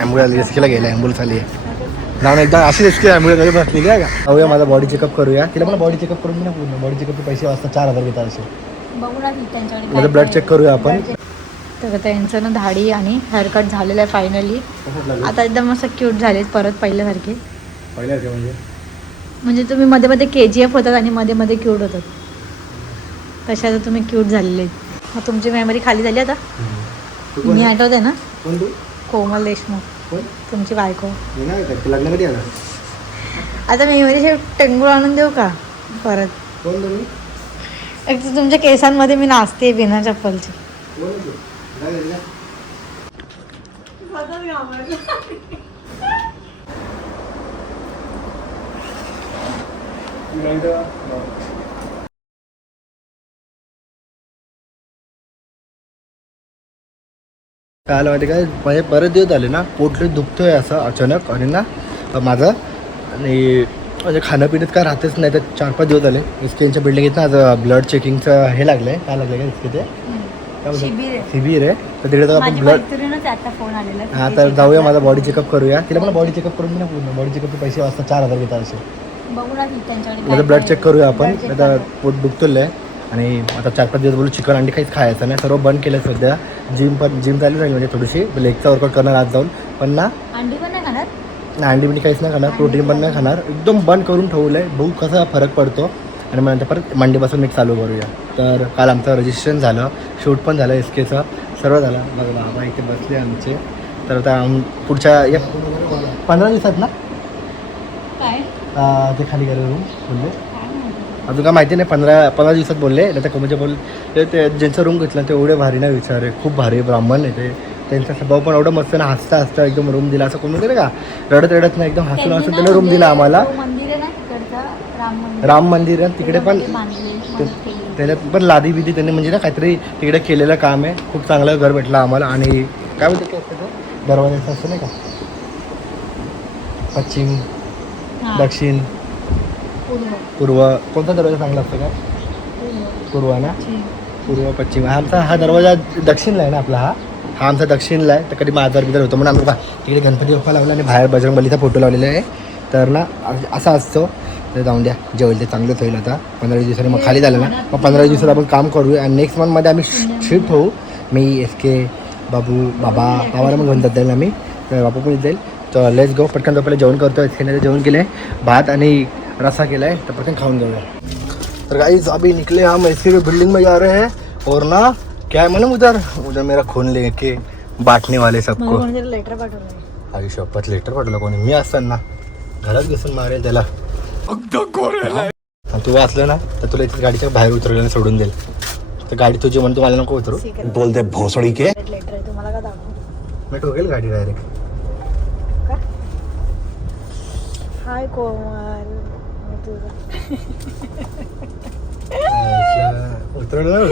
Ambulance आली एसकीला गेला ambulance आली. आहे जाऊन एकदा ॲम्ब्युलन्स बसलेली आहे का? जाऊया माझा बॉडी चेकअप करूया. तिला मला बॉडी चेकअप करून ना पूर्ण. बॉडी चेकअपचे पैसे वाजता चार हजार घेतात असे. ना माझं ब्लड चेक करूया आपण. तर त्यांचं ना धाडी आणि हेअरकट झालेलं आहे फायनली आता एकदम असं क्यूट झाले परत पहिल्यासारखे. पहिल्या म्हणजे? म्हणजे तुम्ही मध्ये मध्ये के जी एफ होतात आणि मध्ये मध्ये क्यूट होतात. तसे आता तुम्ही क्यूट झालेले आहेत. तुमची मेमरी खाली झाली आता? मी आहे? आठवते ना? कोमल देशमुख. तुमची बायको. लग्न कधी आला? आता मेमरी टेंगूळ आणून देऊ का? परत. कोण तुम्ही? एक तर तुमच्या केसांमध्ये मी नाचते बिना चप्पलची. काय? काय आलं माहिती काय माझे बरेच दिवस झाले ना पोट लई दुखतोय असं अचानक आणि ना माझं आणि म्हणजे खाणं पिण्यात काय राहतेच नाही तर चार पाच दिवस झाले. एसकेच्या बिल्डिंगीत ना आज ब्लड चेकिंगचं हे लागलंय काय लागलंय का एसके ते? काय शिबिर आहे. शिबिर आहे. तर तिकडे तर आपण ब्लड हा तर जाऊया माझा बॉडी चेकअप करूया. तिला मला बॉडी चेकअप करून ना पूर्ण. बॉडी चेकअपचे पैसे वाजता चार हजार घेतात असे. माझं ब्लड चेक करूया आपण. आता पोट दुखतोय. आणि आता चार पाच दिवस बोलू चिकन अंडी काहीच खायचं नाही. सर्व बंद केलं सध्या. जिम पण जिम चालू राहील म्हणजे थोडीशी. लेगचा वर्कआउट करणार आज जाऊन. पण ना अंडी पण नाही खाणार? नाही अंडी बिंडी काहीच नाही खाणार प्रोटीन पण नाही खाणार. एकदम बंद करून ठेवलं आहे बघू कसा फरक पडतो. आणि मग नंतर परत मंडेपासून मीच चालू करूया. तर काल आमचं रजिस्ट्रेशन झालं. शूट पण झालं एस केचं सर्व झालं. बघा बाबा इथे बसले आमचे. तर आता पुढच्या या पंधरा दिवसात ना? काय? ते खाली गेलं रूम बोलले. अजून काय माहिती नाही पंधरा पंधरा दिवसात बोलले नाही तर म्हणजे बोल ते ज्यांचा रूम घेतला ते एवढे भारी नाही विचार आहे खूप भारी ब्राह्मण आहे ते. त्यांचा स्वभाव पण एवढं मस्त ना हसता हसता एकदम रूम दिला असं कोण म्हणते ना का? रडत रडत नाही एकदम हसून हसून त्याने रूम म्हणजे दिला आम्हाला तिकडचा राम मंदिर. आहे तिकडे पण ते बांधले, मदत केली. त्याच्यात पण लादी बिदी त्यांनी म्हणजे ना काहीतरी तिकडे केलेलं काम आहे खूप चांगलं घर भेटलं आम्हाला आणि काय म्हणते असतं ते? दरवाजाचं असतं नाही का? पश्चिम दक्षिण. पूर्व, कोणता दरवाजा चांगला असतो काय पूर्व, ना. पूर्व पश्चिम. हा आमचा हा दरवाजा दक्षिणला आहे ना आपला हा? हा आमचा दक्षिणला आहे. तर कधी माझा बिदर होतो म्हणून आम्ही बघा तिकडे गणपती बाप्पा लावला आणि बाहेर बजरंगबलीचा फोटो लावलेला आहे. तर ना असा असतो. तर जाऊन द्या. जे होईल ते चांगलंच होईल आता. पंधरा वीस दिवसांनी मग खाली झालं ना. मग पंधरा वीस दिवसात आपण काम करूया आणि नेक्स्ट मंथमध्ये आम्ही शिफ्ट होऊ. मी एस के बाबू बाबा बाबाला मग घेऊन जात जाईल आम्ही. तर बापू पण जाईल तर लेस गो पटकन तो पहिले जेवण करतो एस केने जेवण केलं आहे भात आणि रसा केला आहे तर पटकन खाऊन घेऊया तर गाइस अभी निकले हम ऐसे बिल्डिंग में जा रहे हैं और ना क्या है मैंने उधर? उधर मेरा खून लेके बांटने वाले सबको। लेटर पाठवलं आई शपथ लेटर पाठवलं कोणी मी असताना घरात घुसून मारेल त्याला आणि तू वाचलं ना तर तुला इथे गाडीच्या बाहेर उतरवल्याने सोडून देईल। तर गाडी तुझी म्हणतो मला नको उतरू। बोल दे भोसड़ी के। लेटर आहे तुम्हाला का दाखवू? मी ठोकेल गाडी डायरेक्ट हाय कोमल.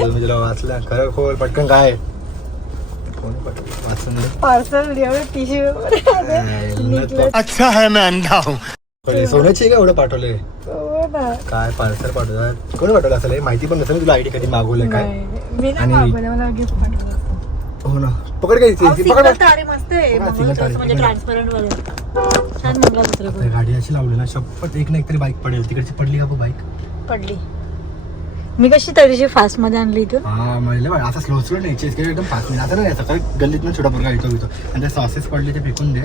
मी तुला वाचलं. खरं खोल पटकन काय? पाठवलं? पार्सल टिश्यू अच्छा है मैं अंधा हूँ। सोन्याची आहे का एवढं पाठवले हो काय पार्सल पाठवतात कोणी पाठवलं असेल? हे माहिती पण नसेल तुला आयडी कधी मागवलं काय? आणि- पाठवलं. हो ना. पकड काय पकड म्हणजे. ट्रान्सपरंट मंगळसूत्र. गाडी अशी लावली ना शपथ एक ना एक तरी बाईक पडेल. तिकडची पडली का बाईक पडली. मी कशी तरीशी फास्टमध्ये आणली इथून? हा म्हणलं बा, असा स्लो स्लो न्यायची एकदम पाच मिनिट आता नाही गल्लीत ना छोटा पोरगा येतो येतो आणि त्या सॉसेस पडले ते फेकून दे.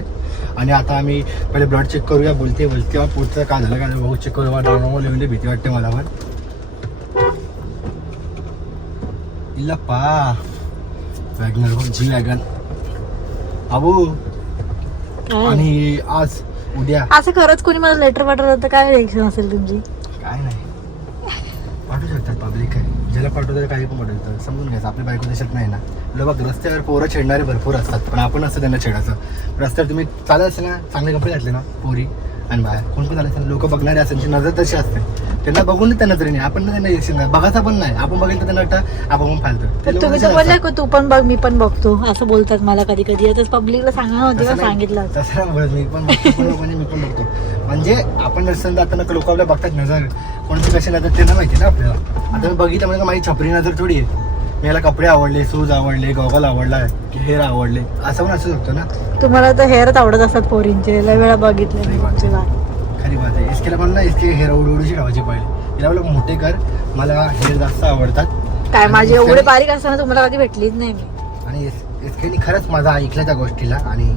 आणि आता आम्ही पहिले ब्लड चेक करूया बोलते बोलते. पुढचं काय झालं काय बघू चेक करूया डॉनमो लिहून भीती वाटते मला पण. इल्ला पा वॅगनर जी वॅगन अबू. आणि आज उद्या. असं खरंच कोणी मला लेटर पाठवलं तर काय रिएक्शन असेल तुमची? काय नाही. पाठवू शकतात पब्लिक आहे ज्याला पाठवतात काही पण पाठवतात. समजून घ्यायचं. आपल्या बायको देशात नाही ना. लोक बघ रस्त्यावर पोरं छेडणारे भरपूर असतात. पण आपण असतं त्यांना छेडायचं. रस्त्यावर तुम्ही चालत असेल ना चांगले कपडे घातले ना पोरी. आणि बाहेर. कोण कोण चालायचं लोक बघणारे असेल नजर तशी असते. त्यांना बघून नाही त्या नजरेने आपण ना त्यांना येशील ना बघायचा पण नाही. आपण बघेल तर त्यांना वाटतं आपण पण फालतो. तर तुम्ही तर बोलले? का तू पण बघ मी पण बघतो. असं बोलतात मला कधी कधी आता पब्लिकला सांगणार होती नाही- सांगितलं तसं नाही बोलत मी. पण लोकांनी मी पण बघतो. म्हणजे आपण नसताना जाताना लोक आपल्या बघतात नजर. कोणती कशी नजर त्यांना माहिती ना आपल्याला. आता मी बघितलं म्हणजे माझी छपरी नजर थोडी आहे. मी याला कपडे आवडले शूज आवडले गॉगल आवडला हेअर आवडले. असं पण असू शकतो ना. तुम्हाला तर हेअरच आवडत असतात पोरींचे. लय वेळा बघितले तुमची बात आहे. इसकेला पण ना इसके हेअर उडी उडीची ठेवायची पहिले तिला बोला मोठे कर मला हेअर जास्त आवडतात. काय माझे एवढे बारीक असताना तुम्हाला कधी भेटलीच नाही मी. आणि इस- इसकेने खरंच माझा ऐकला त्या गोष्टीला आणि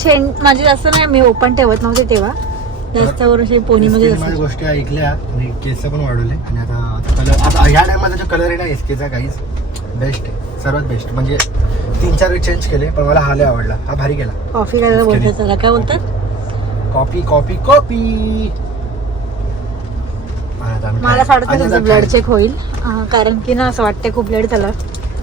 शेण माझी जास्त नाही मी ओपन ठेवत नव्हते तेव्हा. जास्त गोष्टी ऐकल्या आणि केस पण वाढवले. आणि आता कलर आता ह्या टायमात जो कलर आहे ना एसकेचा काहीच बेस्ट आहे. सर्वात बेस्ट म्हणजे तीन चार चेंज केले पण मला हा लय आवडला. हा भारी केला. कॉफी करायला बोलतात त्याला काय बोलतात? कॉपी कॉपी कॉपी मला असं वाटतं तुमचं ब्लड चेक होईल. कारण की ना असं वाटतंय खूप ब्लड झालं.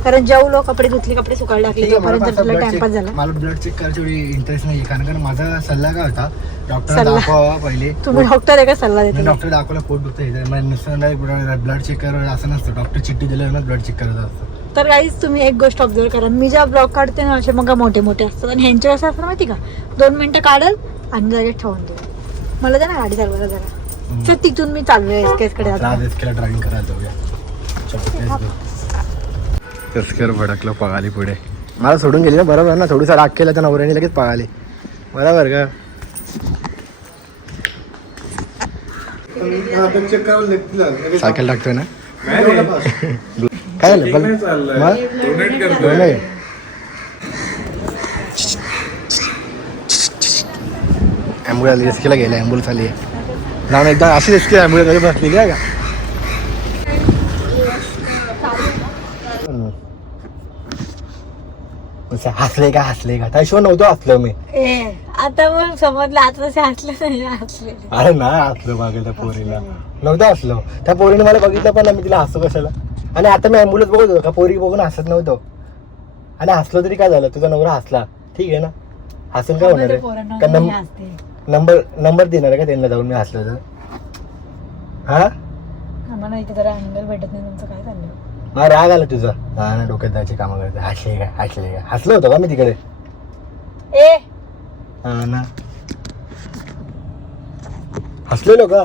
कारण जेवलो कपडे धुतले कपडे सुकायला टाकले तोपर्यंत तुला टाइमपास झाला. मला ब्लड चेक करायची एवढी इंटरेस्ट नाही कारण कारण माझा सल्ला काय होता? डॉक्टर? दाखवा पहिले. तुम्ही डॉक्टर आहे का सल्ला देतो. डॉक्टर दाखवला पोट दुखतं नुसतं ब्लड चेक कर असं नसतं. डॉक्टर चिठ्ठी दिल्यावर ना ब्लड चेक करत असतं. तर काहीच तुम्ही एक गोष्ट ऑब्झर्व करा. मी जेव्हा ब्लॉग काढते ना असे मग मोठे मोठे असतात. आणि ह्यांचे असं असतं माहिती का? दोन मिनिटं काढल आणि लगेच ठेवून देऊ मला ना गाडी चालवायला जरा. तर तिथून मी चालू आहे एसकेस कडे ड्रायव्हिंग करायला जाऊया. एसकेवर भडकलं पळाली पुढे. मला सोडून गेली ना बरोबर ना? थोडीसा राग केला तर नवऱ्याने लगेच पळाली बरोबर का? सायकल टाकतोय ना? काय झालं? बल Donate. ॲम्ब्युलन्स एसकेला गेला ॲम्ब्युलन्स आली. आहे एकदा अशीच एसके ॲम्ब्युलन्स बसली काय का? हसले का हसले का? त्या हिशोब नव्हतं हसलो मी. आता मग समजलं आता हसले नाही हसले. अरे नाही हसलो मागे त्या पोरीला. नव्हतं हसलो. त्या पोरीने मला बघितलं पण मी तिला हसू कशाला? आणि आता मी ॲम्ब्युलन्स बघत होतो का पोरी बघून हसत नव्हतो? आणि हसलो तरी काय झालं? तुझा नवरा हसला. ठीक आहे ना? हसून काय होणार आहे? नंबर नंबर देणार आहे का त्यांना जाऊन? मी हसलो तर. हा? आम्हाला इथे जरा अँगल भेटत नाही तुमचं काय चाललं मला राग आला तुझा. हा ना डोक्यात जायची कामं करते हसले का हसले का? हसलो होतो का मी तिकडे? ए! हा ना. हसलेलो का?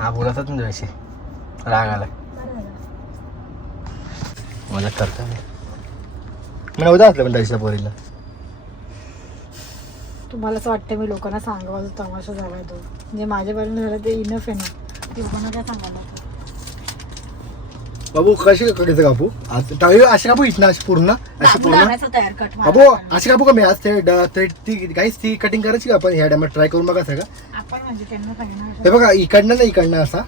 हा बोलाचा तुमच्याशी राग आला. मजा करता मी मी नव्हतं हसलं पण त्याच्या पोरीला. तुम्हाला असं वाटतं मी लोकांना सांगावं जो तमाशा झाला तो. म्हणजे माझ्यापर्यंत झालं ते इनफ आहे ना. लोकांना काय सांगायला? बाबू कशी करायचं कापू आज टाळी अशी कापू इथनं अशी पूर्ण अशी पूर्ण. तयार कट बाबू अशी कापू का मी आज ते ड- ते- ती काहीच ती कटिंग करायची का आपण? ह्या टायमात ट्राय करून बघा सगळं. आपण म्हणजे त्यांना सांगणार हे बघा इकडनं ना इकडनं असा.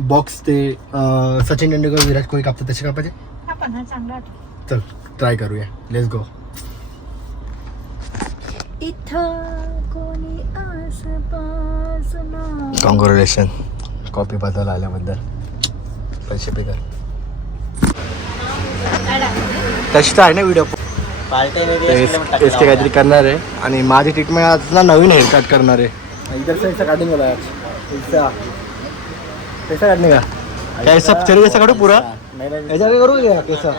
बॉक्स ते अं, सचिन तेंडुलकर विराट कोहली कापतात तसे कापायचे. आपण हा चांगला वाटतो चल ट्राय करूया. लेट्स गो इथं कोणी आसपास ना कॉंग्रॅच्युलेशन कॉपी बदल आल्याबद्दल. पैसे पे कर तशी तर आहे ना व्हिडिओ एस के काहीतरी करणार आहे. आणि माझी ट्रीटमेंट आज ना नवीन हेअर कट करणार आहे. इधर कैसा काटने का? क्या ऐसा ऐसा करो पूरा. ऐसा क्या? कैसा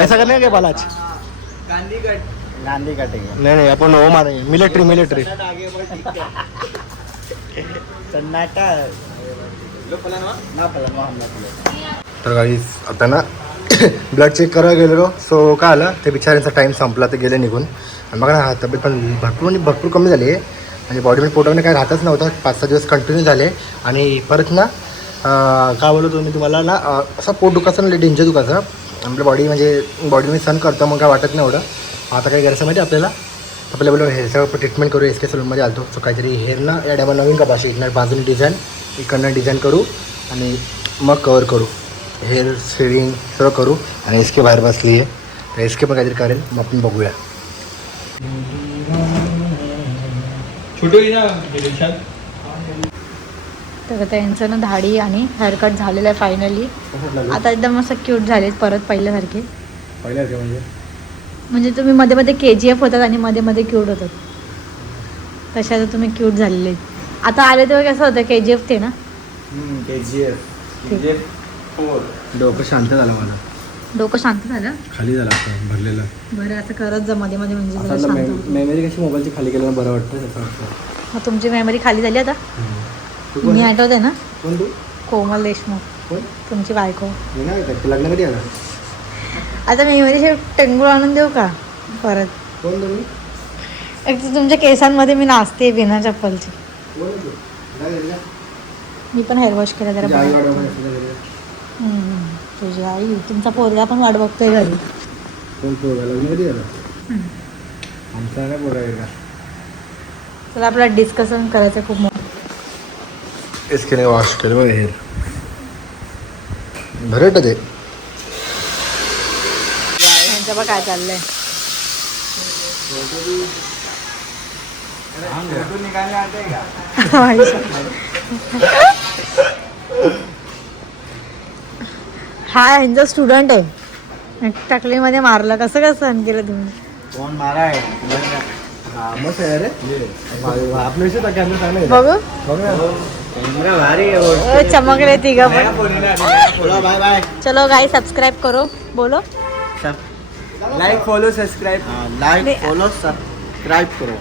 ऐसा करने का क्या बाल आज गांधी काटेंगे। नहीं नहीं अपन वो मारेंगे। मिलिट्री मिलिट्री सन्नाटा ना पलंग हम ना तर काही आता ना ब्लड चेक करायला गेलेलो सो काय आलं? ते बिचाऱ्यांचा टाईम संपला ते गेले निघून. आणि बघा ना तब्येत पण भरपूर म्हणजे भरपूर कमी झाली आहे. म्हणजे बॉडीमध्ये पोटामध्ये काय राहतच नव्हतं. पाच सहा दिवस कंटिन्यू झाले. आणि परत ना काय बोलतो मी तुम्हाला ना असं पोट दुखायचं ना डेंजर दुखायचं आपल्या बॉडी म्हणजे बॉडीमध्ये सण करतं मग काय वाटत नाही एवढं. आता काय करायचं माहिती आपल्याला आपल्या बोलून हेअरचं ट्रीटमेंट करू एस के सलूनमध्ये आलतो. सो काहीतरी हेअर ना या टायमा नवीन कपाशी इथनं बाजूने डिझाईन इकडनं डिझाईन करू आणि मग कवर करू. हेअर शेडिंग सगळं करू आणि एस के बाहेर बसली आहे तर एस के पण काहीतरी करेल मग आपण बघूया. तर त्यांचं ना धाडी आणि हेअरकट झालेलं आहे फायनली आता एकदम असं क्यूट झाले परत पहिल्यासारखे. पहिल्या म्हणजे? म्हणजे तुम्ही मध्ये मध्ये के जी एफ होतात आणि मध्ये मध्ये क्यूट होतात. तशा आता तुम्ही क्यूट झालेले आहेत. आता आले तेव्हा कसं होतं के जी एफ ते ना? K G F K G F four डोकं शांत झालं मला डोकं शांत झालं? खाली झालं असं भरलेलं. बरं असं करत जा मध्ये मध्ये म्हणजे जरा शांत होतं. मेमरी कशी मोबाईलची खाली केलं बरं वाटतं. त्याचं मग तुमची मेमरी खाली झाली आता? तू कोण मी आठवते ना? कोण तू? कोमल देशमुख. कोण? तुमची बायको. का लग्न कधी आला? आता मी मध्ये टेंगूळ आणून देऊ का? परत. कोण तुम्ही? एक तर तुमच्या केसांमध्ये मी नाचते बिना चप्पलची. कोण आहे तू? काय झालं? मी पण हेअर वॉश केला जरा तुझी आई बरं. हम्म, तुझी तुमचा पोरगा पण वाट बघतोय घरी. कोण पोरगा? लग्न कधी आलं आमचा नाही पोरगा आहे का चला आपला डिस्कशन करायचं खूप मोठं. इसके वॉश केलं भरट ते. यांचं बघ काय चाललंय. फोटो निकालने आते हैं क्या हा यांचा स्टुडंट आहे. टाकलीमध्ये मारलं. कसं कसं सहन केलं तुम्ही? है हा बघू. है चमकले चलो बाय बाय चलो गाई सबस्क्राईब करो. बोलो. लाइक फॉलो सब्सक्राइब नहीं। लाइक फॉलो सब्सक्राइब करो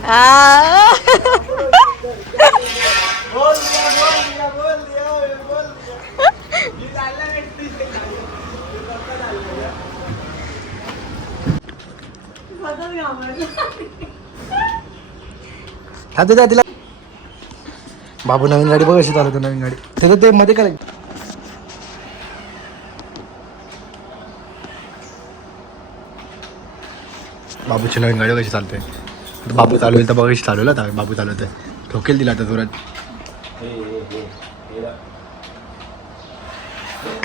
हा तिला बाबू नवीन गाडी बघ कशी चालवतो नवीन गाडी. त्याचं ते मध्ये काय बाबूची नवीन गाडी कशी चालते? आता बाबू चालवेल तर बघ कशी चालवलं आता बाबू चालवतोय ठोकेल दिला आता जोरात.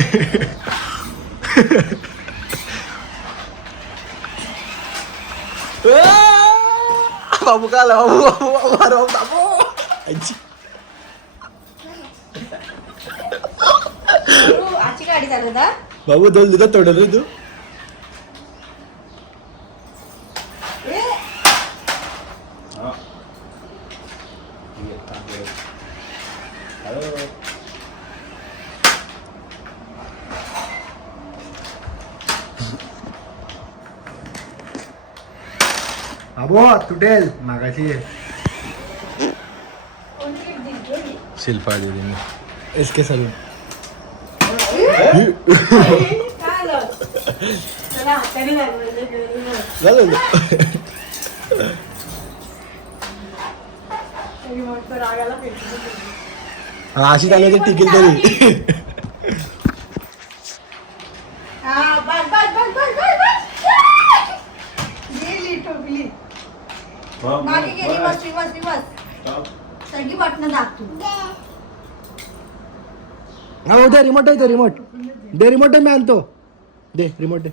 बाबू का आला? बाबू बाबू बाबू अरे बाबू बाबू. आजी. आजची गाडी चालवता बाबू दोन लिहितात तोडलं रे तू. बाबू तुटेल मागाची शिल्पा दीदीने एस के सलून झालं ना? हा, अशी तर टिकेल तरी. सगळी वाटणं दाखतू हा हो, दे रिमोट आहे तो रिमोट दे रिमोट आहे मी आणतो. दे रिमोट दे.